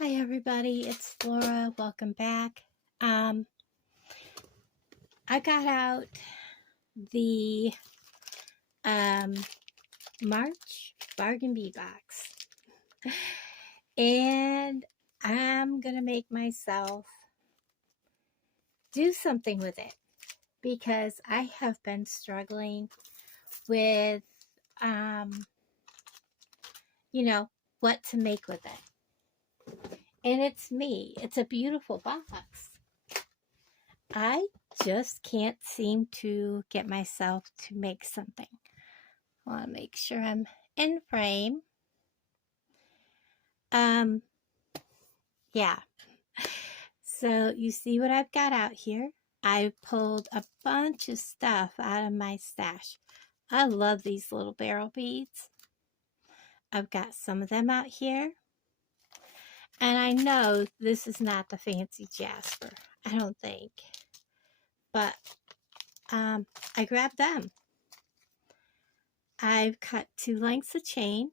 Hi everybody, it's Flora. Welcome back. I got out the March Bargain Bead Box and I'm gonna make myself do something with it because I have been struggling with what to make with it. And it's me. It's a beautiful box. I just can't seem to get myself to make something. I want to make sure I'm in frame. Yeah. So you see what I've got out here. I pulled a bunch of stuff out of my stash. I love these little barrel beads. I've got some of them out here. And I know this is not the fancy Jasper. I don't think. But I grabbed them. I've cut 2 lengths of chain.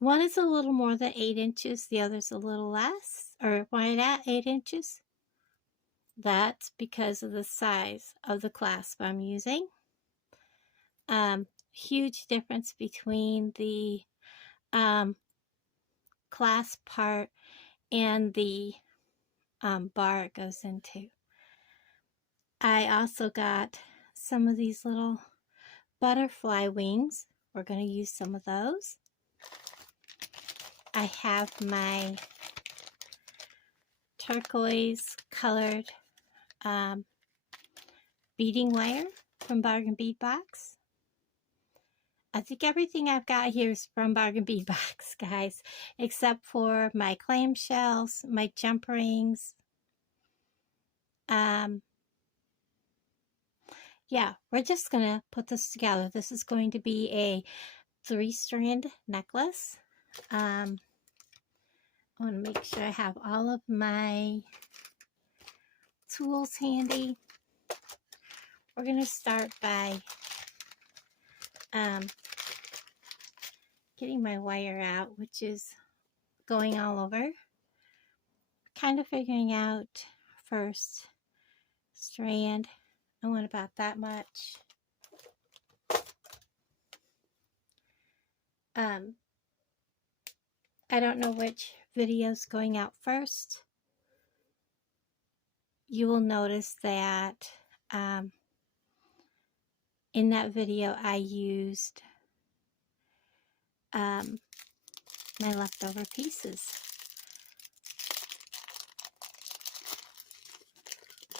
One is a little more than 8 inches, the other's a little less, or right at 8 inches. That's because of the size of the clasp I'm using. Huge difference between the clasp part and the bar it goes into. I also got some of these little butterfly wings. We're going to use some of those. I have my turquoise colored beading wire from Bargain Bead Box. I think everything I've got here is from Bargain Bead Box, guys, except for my clamshells, my jump rings. Yeah, we're just gonna put this together. This is going to be a 3-strand necklace. I want to make sure I have all of my tools handy. We're going to start by getting my wire out, which is going all over. Kind of figuring out first strand. I want about that much. I don't know which video's going out first. You will notice that in that video I used my leftover pieces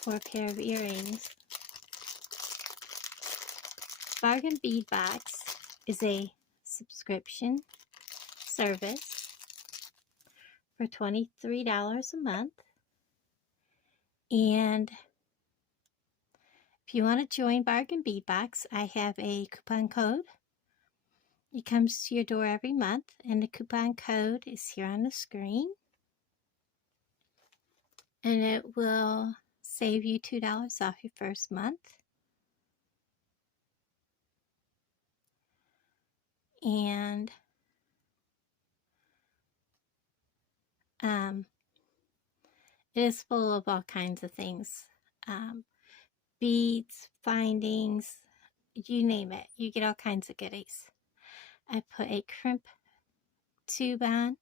for a pair of earrings. Bargain Bead Box is a subscription service for $23 a month. And if you want to join Bargain Bead Box, I have a coupon code. It comes to your door every month, and the coupon code is here on the screen. And it will save you $2 off your first month. And it is full of all kinds of things. Beads, findings, you name it. You get all kinds of goodies. I put a crimp tube on,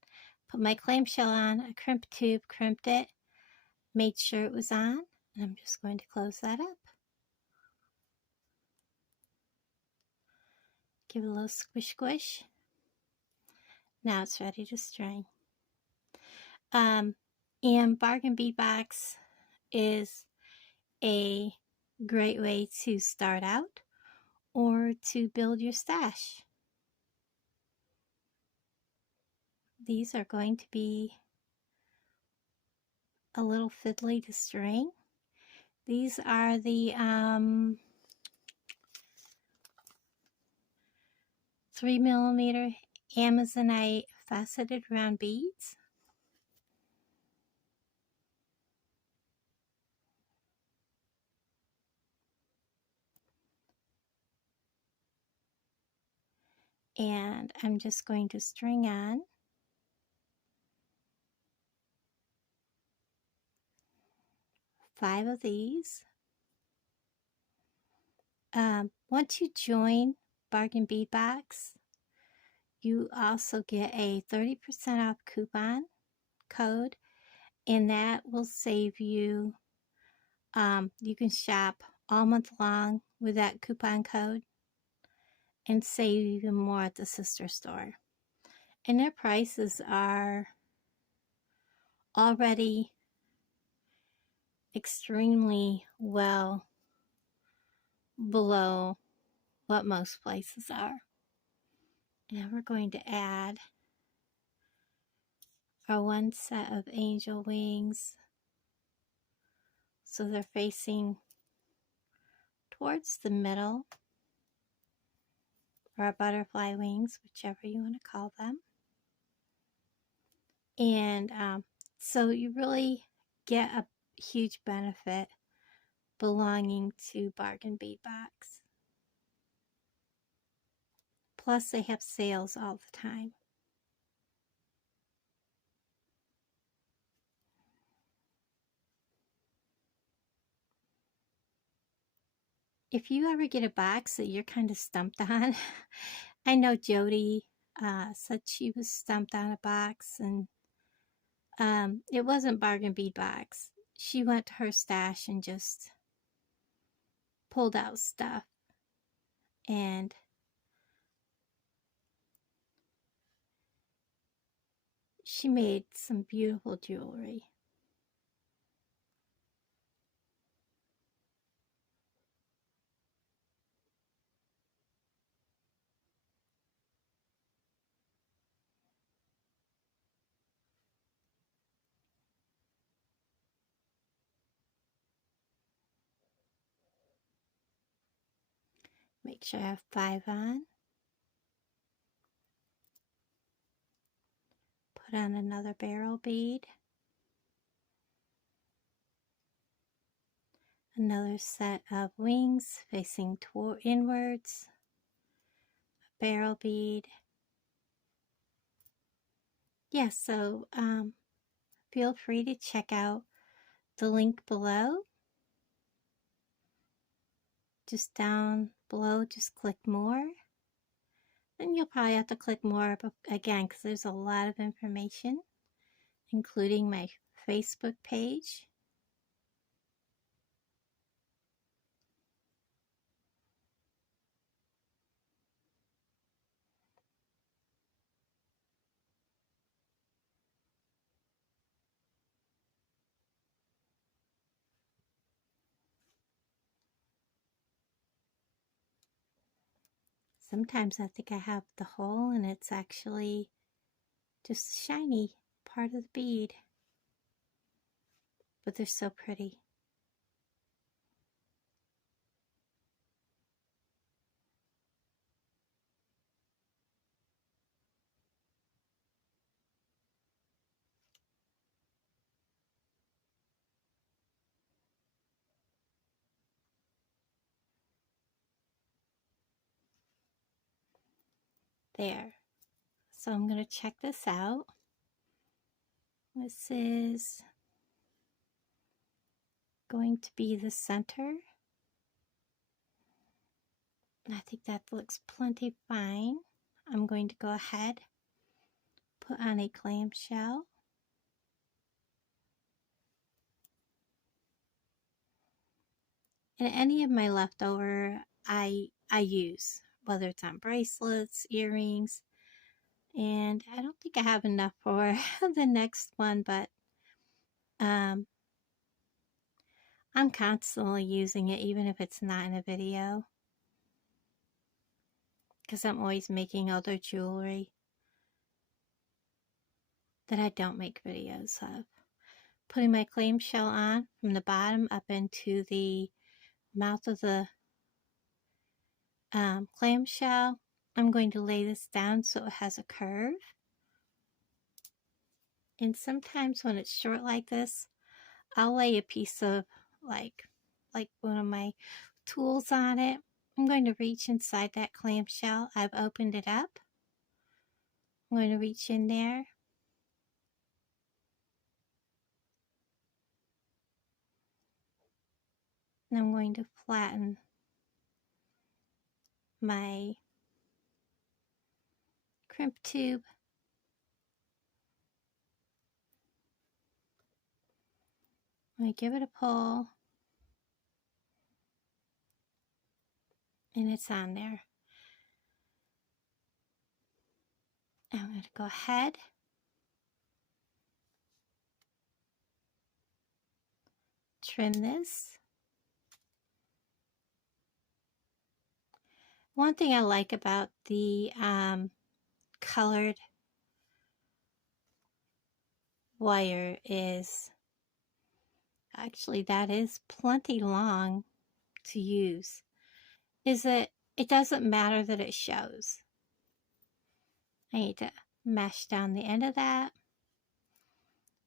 put my clamshell on, a crimp tube, crimped it, made sure it was on, and I'm just going to close that up. Give it a little squish squish. Now it's ready to string. And Bargain Bead Box is a great way to start out or to build your stash. These are going to be a little fiddly to string. These are the 3mm Amazonite faceted round beads. And I'm just going to string on 5 of these. Once you join Bargain Bead Box, you also get a 30% off coupon code, and that will save you. You can shop all month long with that coupon code and save even more at the sister store. And their prices are already extremely well below what most places are. Now we're going to add our one set of angel wings so they're facing towards the middle, or our butterfly wings, whichever you want to call them. And so you really get a huge benefit belonging to Bargain Bead Box. Plus they have sales all the time. If you ever get a box that you're kind of stumped on, I know Jody said she was stumped on a box, and it wasn't Bargain Bead Box. She went to her stash and just pulled out stuff, and she made some beautiful jewelry. Make sure I have 5 on. Put on another barrel bead. Another set of wings facing inwards. A barrel bead. Yeah, so feel free to check out the link below. Just down below, just click more. And you'll probably have to click more again because there's a lot of information, including my Facebook page. Sometimes I think I have the hole and it's actually just a shiny part of the bead. But they're so pretty. There. So I'm going to check this out. This is going to be the center. I think that looks plenty fine. I'm going to go ahead, put on a clamshell. And any of my leftover I use, whether it's on bracelets, earrings, and I don't think I have enough for the next one, but I'm constantly using it even if it's not in a video, because I'm always making other jewelry that I don't make videos of. Putting my clamshell on from the bottom up into the mouth of the clamshell. I'm going to lay this down so it has a curve. And sometimes when it's short like this, I'll lay a piece of like one of my tools on it. I'm going to reach inside that clamshell. I've opened it up. I'm going to reach in there. And I'm going to flatten my crimp tube. I'm going to give it a pull. And it's on there. I'm going to go ahead. Trim this. One thing I like about the colored wire is, actually that is plenty long to use, is that it doesn't matter that it shows. I need to mesh down the end of that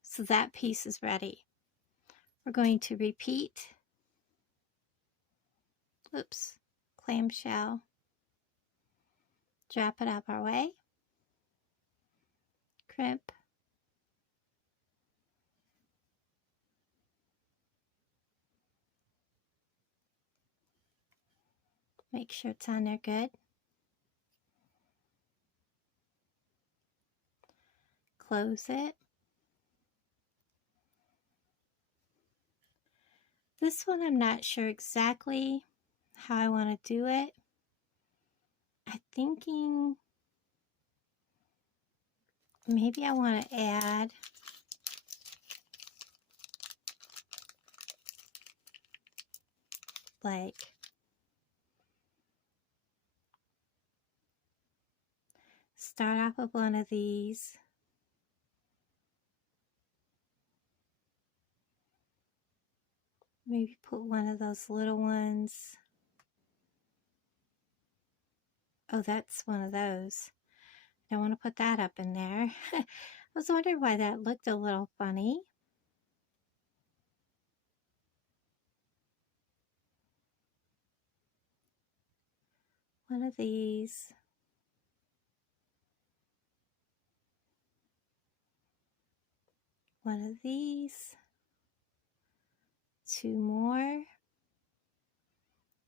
so that piece is ready. We're going to repeat, oops, clamshell, drop it up our way, crimp, make sure it's on there good, close it. This one I'm not sure exactly how I want to do it. I'm thinking maybe I want to add like start off with one of these. Maybe put one of those little ones. Oh, that's one of those. I want to put that up in there. I was wondering why that looked a little funny. One of these. One of these. Two more.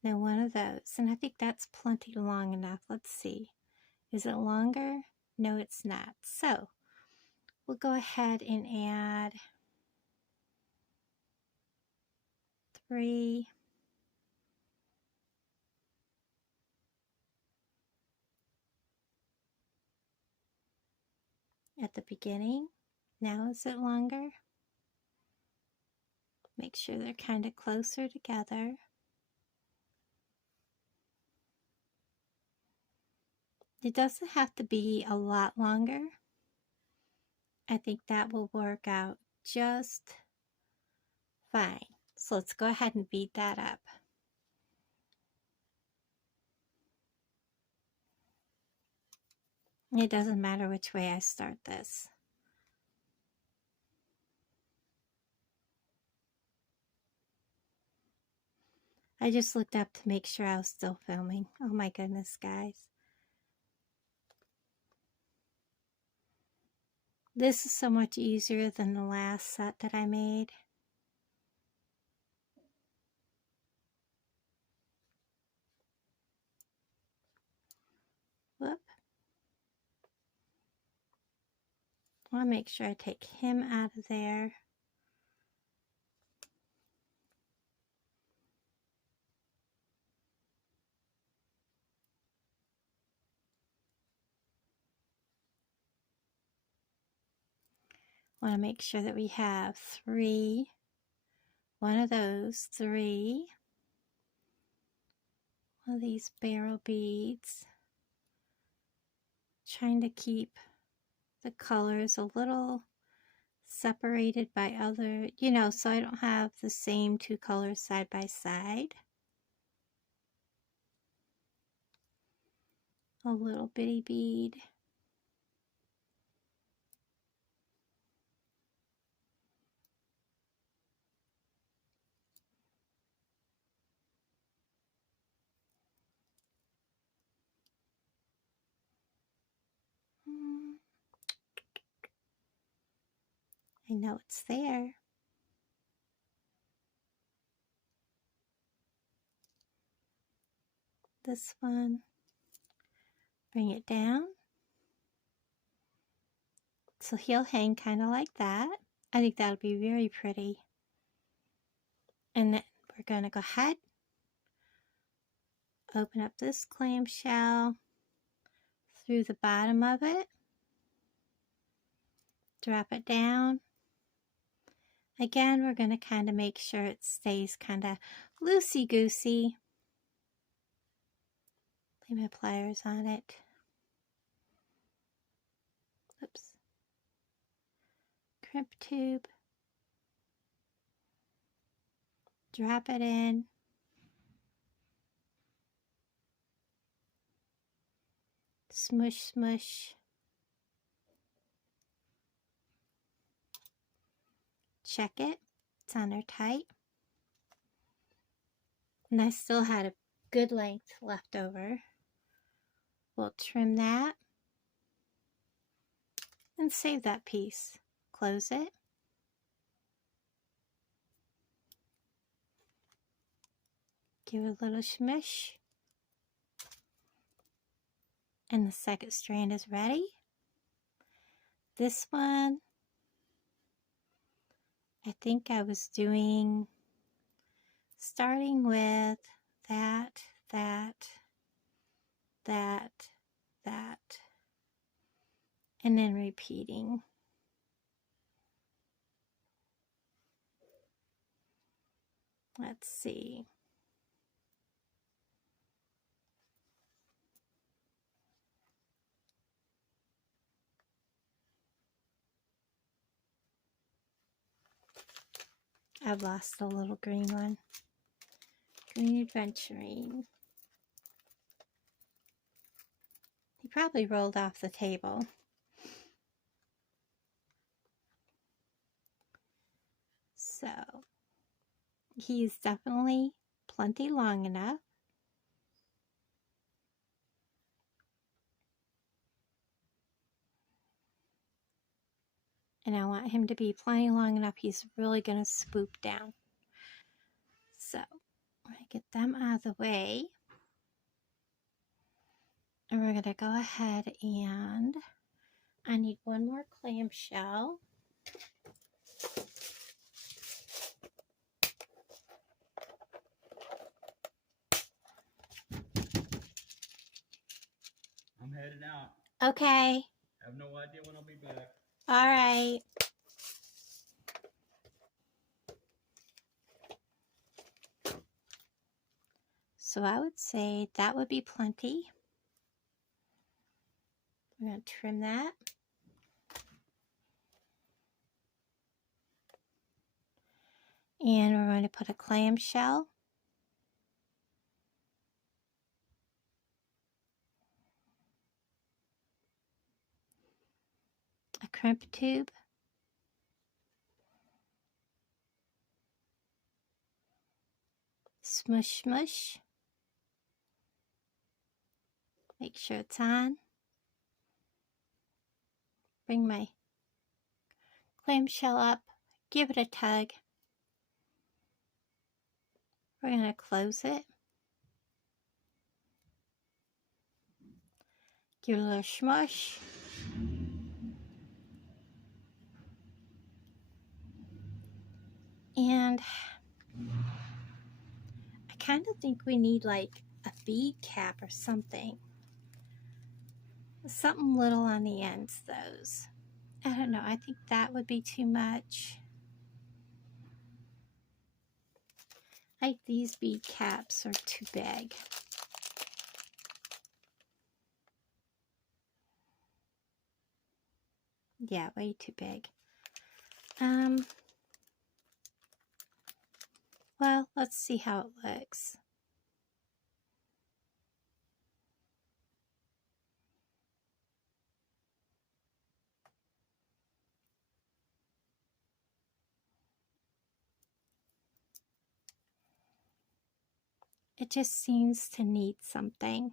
Now one of those. And I think that's plenty long enough. Let's see. Is it longer? No, it's not. So we'll go ahead and add 3. At the beginning. Now is it longer? Make sure they're kind of closer together. It doesn't have to be a lot longer. I think that will work out just fine. So let's go ahead and bead that up. It doesn't matter which way I start this. I just looked up to make sure I was still filming. Oh my goodness, guys. This is so much easier than the last set that I made. Whoop. I want to make sure I take him out of there. I want to make sure that we have 3, one of those, 3, one of these barrel beads. Trying to keep the colors a little separated by other, you know, so I don't have the same 2 colors side by side. A little bitty bead. I know it's there. this one, bring it down. So he'll hang kind of like that. I think that'll be very pretty. And then we're going to go ahead, open up this clamshell through the bottom of it, drop it down. Again, we're going to kind of make sure it stays kind of loosey-goosey. Lay my pliers on it. Oops. Crimp tube. Drop it in. Smush, smush. Check it. It's on there tight. And I still had a good length left over. We'll trim that and save that piece. Close it. Give it a little smush. And the second strand is ready. This one, I think I was doing, starting with that, and then repeating. Let's see. I've lost the little green one. Green Adventuring. He probably rolled off the table. So, he's definitely plenty long enough. And I want him to be plenty long enough. He's really going to swoop down. So, I'm going to get them out of the way. And we're going to go ahead and I need one more clamshell. I'm heading out. Okay. I have no idea when I'll be back. All right. So I would say that would be plenty. We're going to trim that. And we're going to put a clamshell. A crimp tube. Smush, smush. Make sure it's on. Bring my clamshell up. Give it a tug. We're going to close it. Give it a little smush. And I kind of think we need like a bead cap or something. Something little on the ends, those. I don't know. I think that would be too much. I think these bead caps are too big. Yeah, way too big. Well, let's see how it looks. It just seems to need something.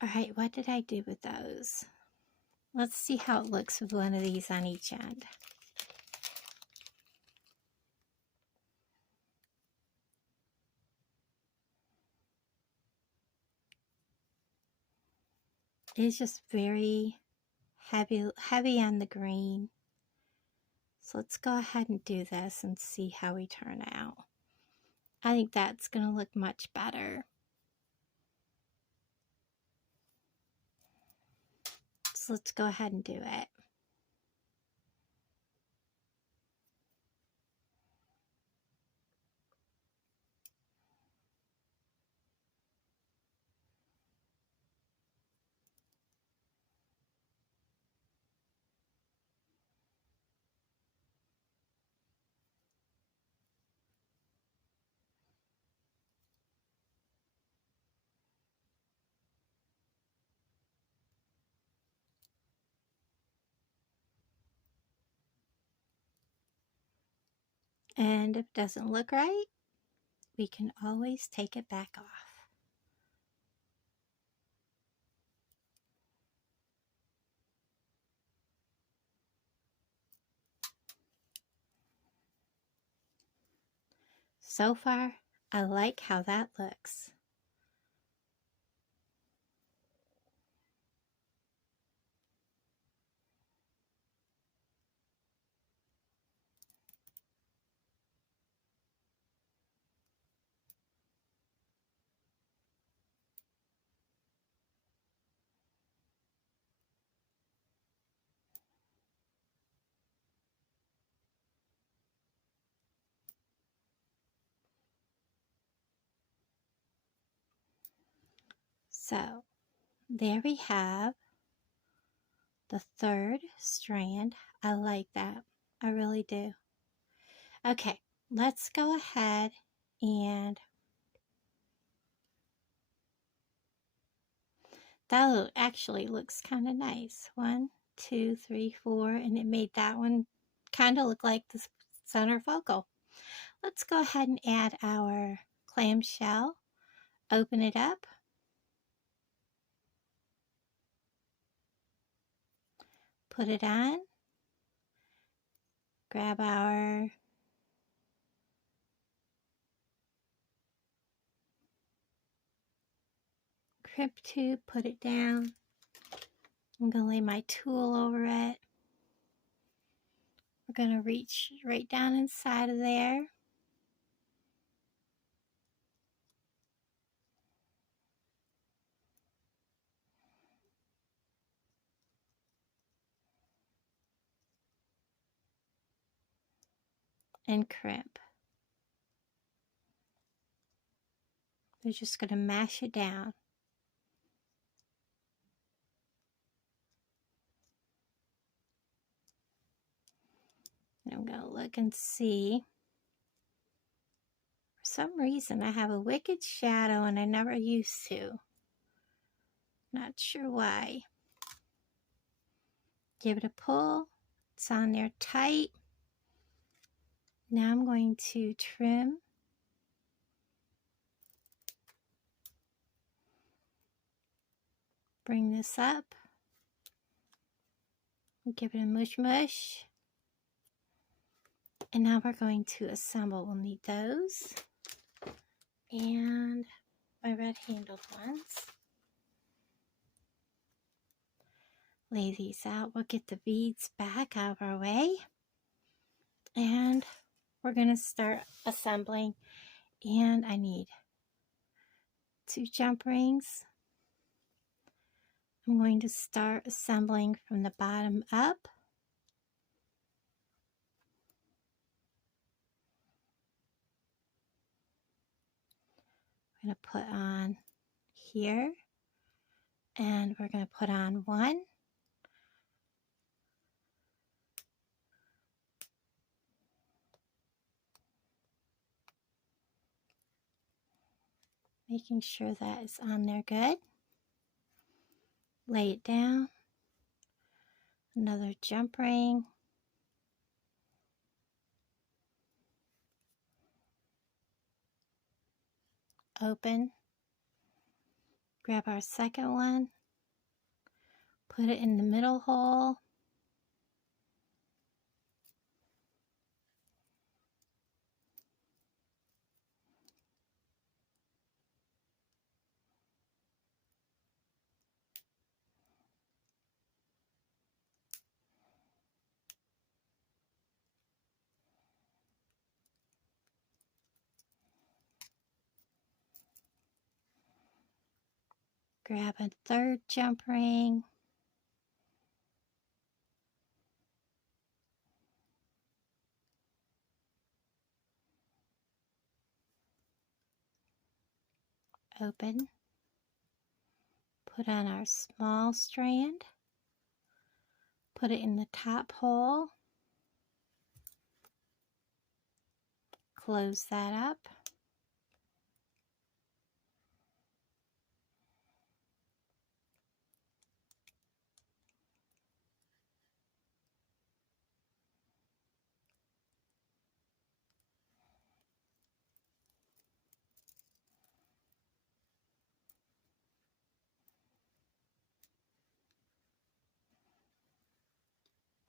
All right, what did I do with those? Let's see how it looks with one of these on each end. It's just very heavy on the green. So let's go ahead and do this and see how we turn out. I think that's going to look much better. So let's go ahead and do it. And if it doesn't look right, we can always take it back off. So far, I like how that looks. So there we have the third strand. I like that. I really do. Okay, let's go ahead and that actually looks kind of nice. 1, 2, 3, 4, and it made that one kind of look like the center focal. Let's go ahead and add our clamshell. Open it up. Put it on. Grab our crimp tube, put it down. I'm going to lay my tool over it. We're going to reach right down inside of there. And crimp. We're just going to mash it down. And I'm going to look and see. For some reason, I have a wicked shadow and I never used to. Not sure why. Give it a pull. It's on there tight. Now I'm going to trim. Bring this up. Give it a mush mush. And now we're going to assemble. We'll need those. And my red handled ones. Lay these out. We'll get the beads back out of our way. And we're going to start assembling. And I need 2 jump rings. I'm going to start assembling from the bottom up. I'm going to put on here. And we're going to put on 1. Making sure that is on there good. Lay it down. Another jump ring. Open. Grab our second one. Put it in the middle hole. Grab a third jump ring. Open. Put on our small strand. Put it in the top hole. Close that up.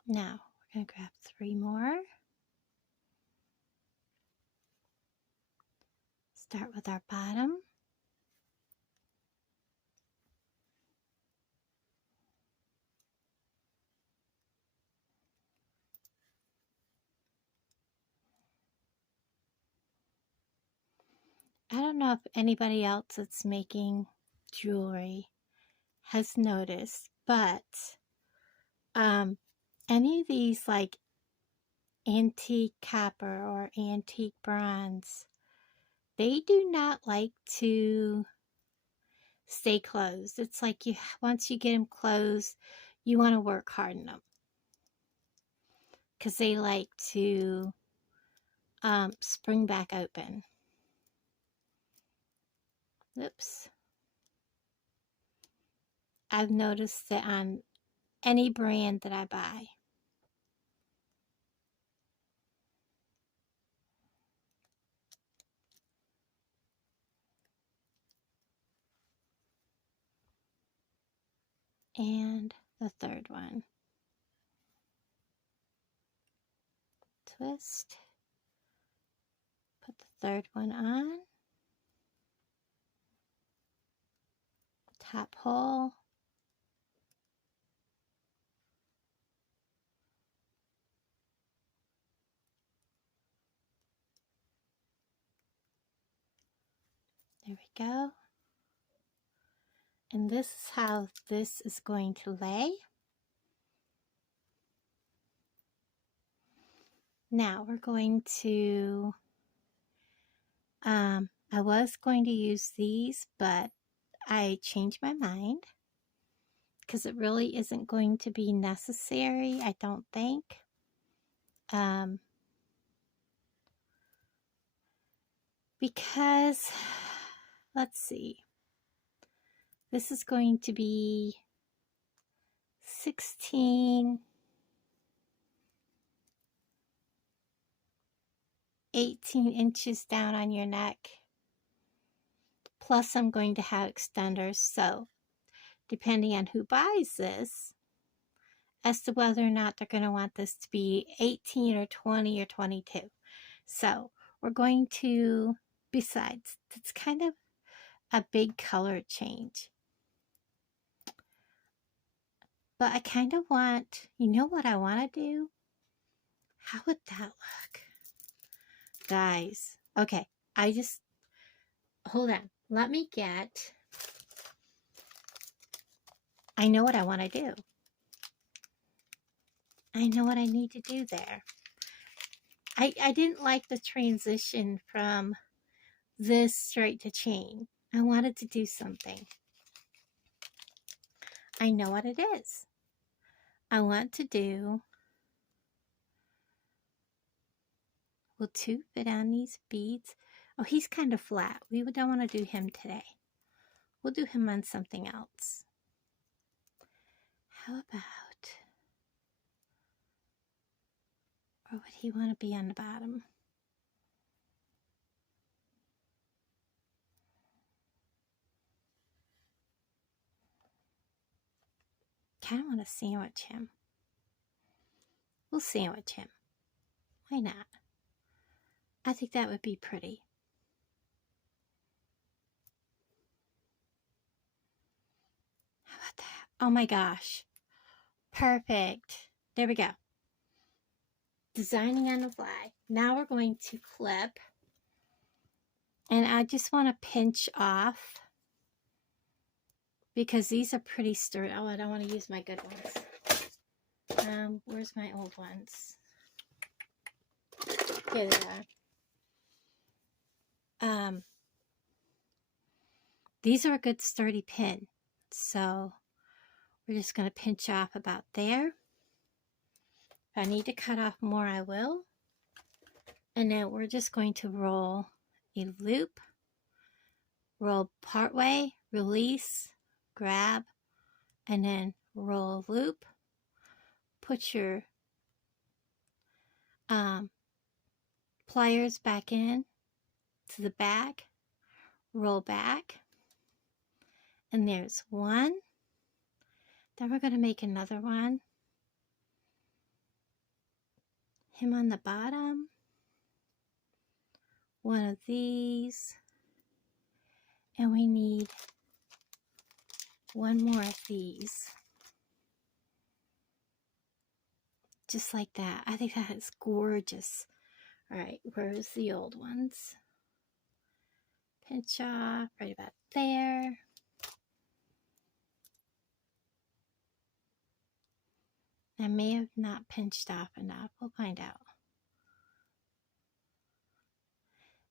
Now we're going to grab 3 more. Start with our bottom. I don't know if anybody else that's making jewelry has noticed, but any of these like antique copper or antique bronze, they do not like to stay closed. It's like once you get them closed, you want to work hard on them because they like to spring back open. Oops. I've noticed that on any brand that I buy. And the third one. Twist. Put the third one on. Top hole. There we go. And this is how this is going to lay. Now we're going to, I was going to use these, but I changed my mind because it really isn't going to be necessary, I don't think. Because, let's see, this is going to be 16, 18 inches down on your neck. Plus I'm going to have extenders, so depending on who buys this, as to whether or not they're going to want this to be 18 or 20 or 22. So we're going to, besides, it's kind of a big color change. But I kind of want, you know what I want to do? How would that look? Guys, okay, hold on. Let me get, I know what I want to do. I know what I need to do there. I didn't like the transition from this straight to chain. I wanted to do something. I know what it is. I want to do, will 2 fit on these beads? Oh, he's kind of flat. We don't want to do him today. We'll do him on something else. How about, or would he want to be on the bottom? Kind of want to sandwich him. We'll sandwich him. Why not? I think that would be pretty. How about that? Oh my gosh. Perfect. There we go. Designing on the fly. Now we're going to clip. And I just want to pinch off because these are pretty sturdy. Oh, I don't want to use my good ones. Where's my old ones? Here they are. These are a good sturdy pin. So we're just going to pinch off about there. If I need to cut off more, I will. And then we're just going to roll a loop, roll part way, release, grab, and then roll a loop. Put your pliers back in to the back, roll back, and there's one. Then we're going to make another one. Him on the bottom. One of these. And we need one more of these. Just like that. I think that is gorgeous. Alright, where's the old ones? Pinch off right about there. I may have not pinched off enough. We'll find out.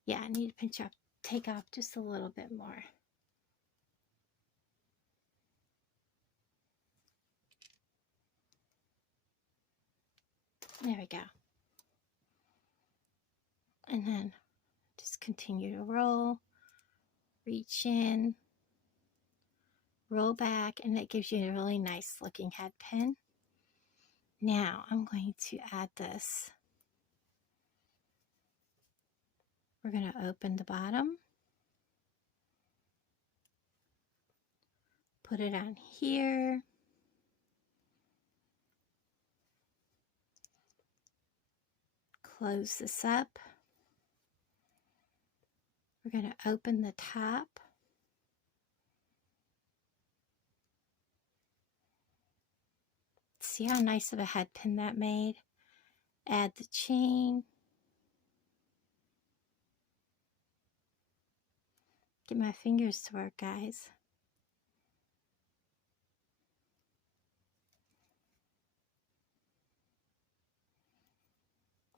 Yeah, I need to pinch off, take off just a little bit more. There we go. And then just continue to roll, reach in, roll back, and that gives you a really nice looking head pin. Now I'm going to add this. We're going to open the bottom, put it on here, close this up. We're going to open the top. See how nice of a head pin that made? Add the chain. Get my fingers to work, guys.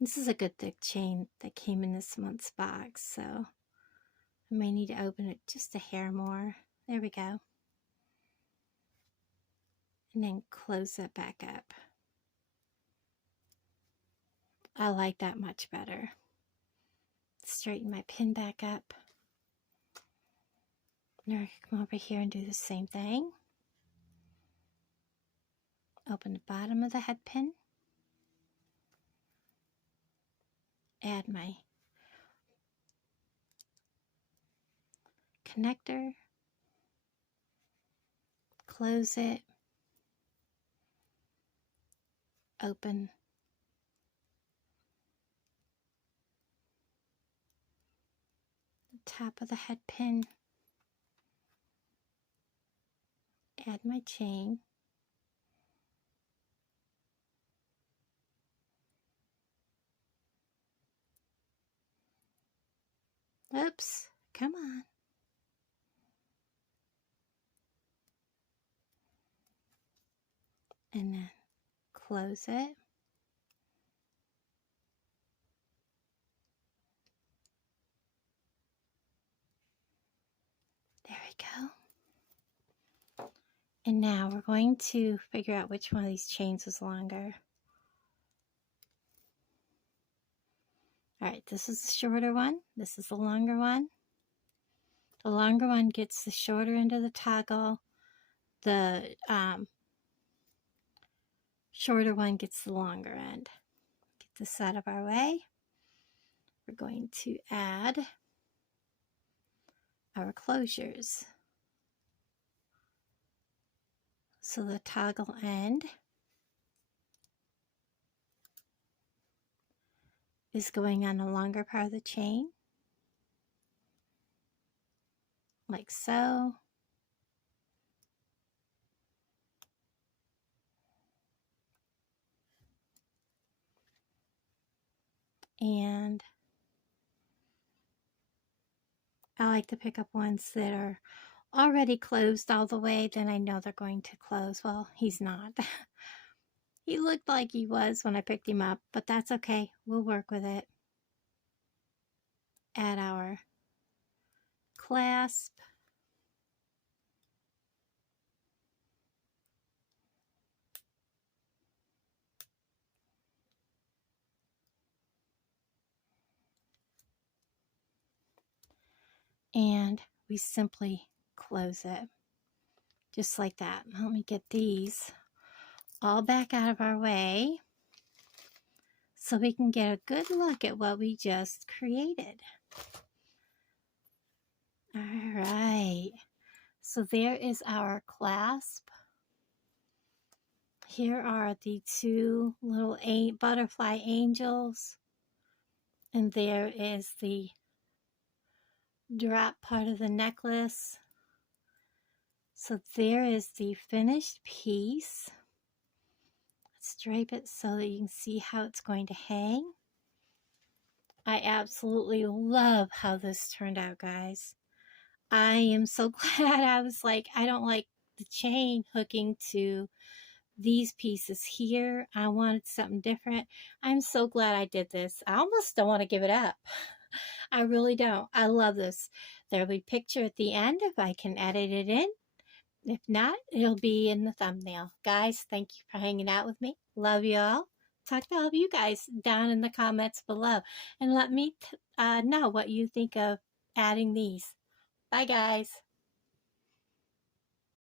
This is a good thick chain that came in this month's box, so I may need to open it just a hair more. There we go. And then close it back up. I like that much better. Straighten my pin back up. Now I can come over here and do the same thing. Open the bottom of the head pin. Add my connector. Close it. Open. The top of the head pin. Add my chain. Oops, come on. And then close it. There we go. And now we're going to figure out which one of these chains is longer. Alright, this is the shorter one. This is the longer one. The longer one gets the shorter end of the toggle. The shorter one gets the longer end. Get this out of our way. We're going to add our closures. So the toggle end is going on the longer part of the chain, like so. And I like to pick up ones that are already closed all the way, then I know they're going to close. Well, he's not. He looked like he was when I picked him up, but that's okay. We'll work with it. Add our clasp. And we simply close it. Just like that. Let me get these all back out of our way so we can get a good look at what we just created. All right. So there is our clasp. Here are the two little butterfly angels. And there is the drop part of the necklace. So there is the finished piece. Let's drape it so that you can see how it's going to hang. I absolutely love how this turned out, guys. I am so glad. I was like, I don't like the chain hooking to these pieces here. I wanted something different. I'm so glad I did this. I almost don't want to give it up. I really don't. I love this. There'll be a picture at the end if I can edit it in. If not, it'll be in the thumbnail. Guys, thank you for hanging out with me. Love you all. Talk to all of you guys down in the comments below. And let me know what you think of adding these. Bye, guys.